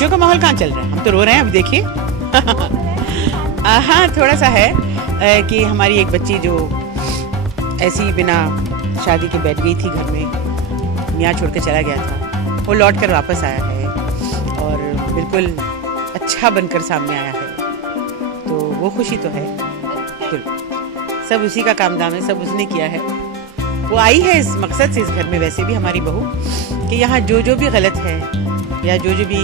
खुशियों का माहौल कहाँ चल रहा है, हम तो रो रहे हैं, अभी देखिए। हाँ, थोड़ा सा है कि हमारी एक बच्ची जो ऐसी बिना शादी के बैठ गई थी घर में, मियाँ छोड़ के चला गया था, वो लौट कर वापस आया है और बिल्कुल अच्छा बनकर सामने आया है, तो वो खुशी तो है। बिल्कुल सब उसी का काम धाम है, सब उसने किया है। वो आई है इस मकसद से इस घर में, वैसे भी हमारी बहू, कि यहाँ जो भी गलत है या जो भी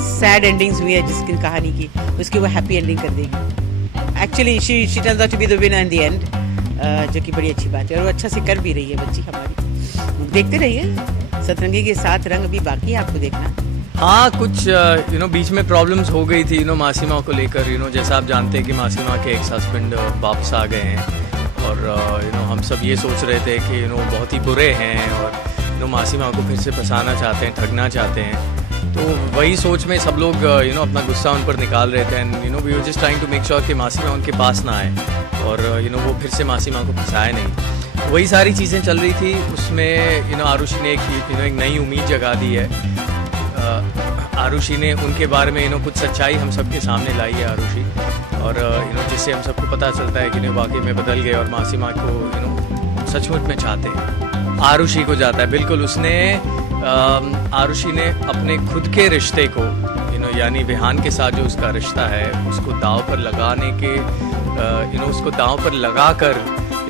सैड एंडिंग्स हुई है जिसकी कहानी की, उसकी वो हैप्पी एंडिंग कर देगी। Actually she turns out to be the winner in the end, जो कि बड़ी अच्छी बात है और वो अच्छा से कर भी रही है बच्ची हमारी। देखते रहिए, सतरंगी के 7 रंग अभी बाकी है आपको देखना। हाँ, कुछ बीच में प्रॉब्लम्स हो गई थी मासी माँ को लेकर। जैसा आप जानते हैं कि मासी माँ के एक्स हस्बैंड वापस आ गए हैं और हम सब ये सोच रहे थे कि बहुत ही बुरे हैं और मासी माँ को फिर से फंसाना चाहते हैं, ठगना चाहते हैं। तो वही सोच में सब लोग अपना गुस्सा उन पर निकाल रहे थे and we were just trying to make sure कि मासी माँ उनके पास ना आए और वो फिर से मासी माँ को फंसाए नहीं। वही सारी चीज़ें चल रही थी। उसमें आरुषि ने एक नई उम्मीद जगा दी है। आरुषि ने उनके बारे में कुछ सच्चाई हम सबके सामने लाई है आरुषि, और जिससे हम सबको पता चलता है कि वाकई में बदल गए और मासी माँ को सचमुच में चाहते हैं। आरुषि को जाता है, बिल्कुल उसने आरुषि ने अपने खुद के रिश्ते को यानी विहान के साथ जो उसका रिश्ता है उसको दांव पर लगाने के उसको दांव पर लगा कर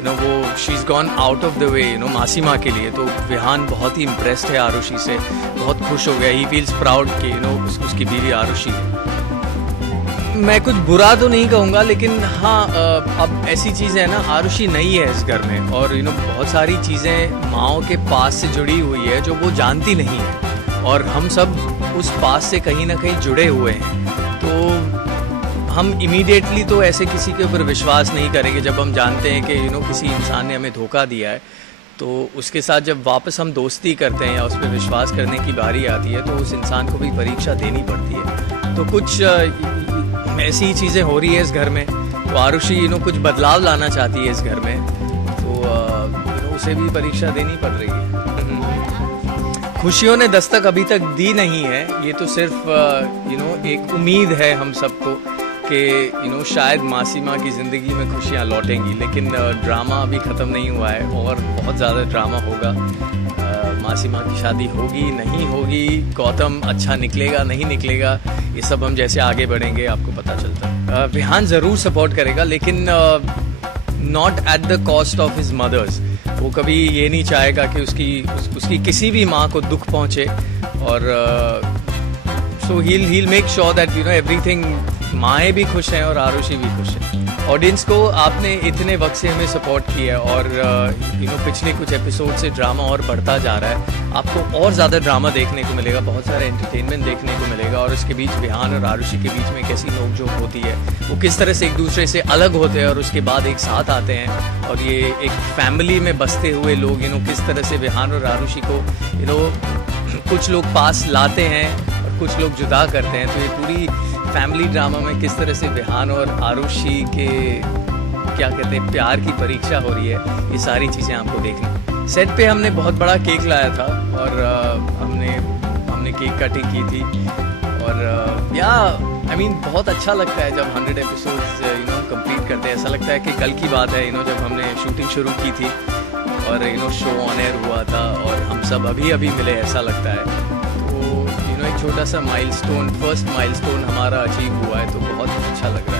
वो she is gone out of the way मासी माँ के लिए। तो विहान बहुत ही इम्प्रेस्ड है आरुषि से, बहुत खुश हो गया। ही फील्स प्राउड कि उसकी बीवी आरुषि है। मैं कुछ बुरा तो नहीं कहूँगा, लेकिन हाँ अब ऐसी चीज़ें है ना, आरुषि नहीं है इस घर में और बहुत सारी चीज़ें माँओं के पास से जुड़ी हुई है जो वो जानती नहीं है और हम सब उस पास से कहीं ना कहीं जुड़े हुए हैं। तो हम इमीडिएटली तो ऐसे किसी के ऊपर विश्वास नहीं करेंगे जब हम जानते हैं कि किसी इंसान ने हमें धोखा दिया है। तो उसके साथ जब वापस हम दोस्ती करते हैं या उस पर विश्वास करने की बारी आती है तो उस इंसान को भी परीक्षा देनी पड़ती है। तो कुछ ऐसी ही चीज़ें हो रही है इस घर में। तो आरुषि कुछ बदलाव लाना चाहती है इस घर में, तो उसे भी परीक्षा देनी पड़ रही है। खुशियों ने दस्तक अभी तक दी नहीं है, ये तो सिर्फ एक उम्मीद है हम सबको कि शायद मासी माँ की ज़िंदगी में खुशियाँ लौटेंगी, लेकिन ड्रामा अभी ख़त्म नहीं हुआ है और बहुत ज़्यादा ड्रामा होगा। मासी माँ की शादी होगी नहीं होगी, गौतम अच्छा निकलेगा नहीं निकलेगा, ये सब हम जैसे आगे बढ़ेंगे आपको पता चलता है। विहान ज़रूर सपोर्ट करेगा, लेकिन not at the cost of his mother's. वो कभी ये नहीं चाहेगा कि उसकी किसी भी माँ को दुख पहुँचे और सो he'll make sure that everything, माएँ भी खुश हैं और आरुषि भी खुश है। ऑडियंस को आपने इतने वक्त से हमें सपोर्ट किया है और पिछले कुछ एपिसोड से ड्रामा और बढ़ता जा रहा है। आपको और ज़्यादा ड्रामा देखने को मिलेगा, बहुत सारा एंटरटेनमेंट देखने को मिलेगा और उसके बीच विहान और आरुषि के बीच में कैसी नोकझोंक होती है, वो किस तरह से एक दूसरे से अलग होते हैं और उसके बाद एक साथ आते हैं और ये एक फैमिली में बसते हुए लोग किस तरह से विहान और आरुषि को कुछ लोग पास लाते हैं और कुछ लोग जुदा करते हैं। तो ये पूरी फैमिली ड्रामा में किस तरह से विहान और आरुषि के क्या कहते हैं प्यार की परीक्षा हो रही है, ये सारी चीज़ें आपको देखनी। सेट पे हमने बहुत बड़ा केक लाया था और हमने केक कटिंग की थी और बहुत अच्छा लगता है जब 100 एपिसोड्स कंप्लीट करते हैं। ऐसा लगता है कि कल की बात है जब हमने शूटिंग शुरू की थी और शो ऑन एयर हुआ था और हम सब अभी मिले, ऐसा लगता है। तो एक छोटा सा माइलस्टोन, फर्स्ट माइलस्टोन हमारा अचीव हुआ है, तो बहुत अच्छा लग रहा है।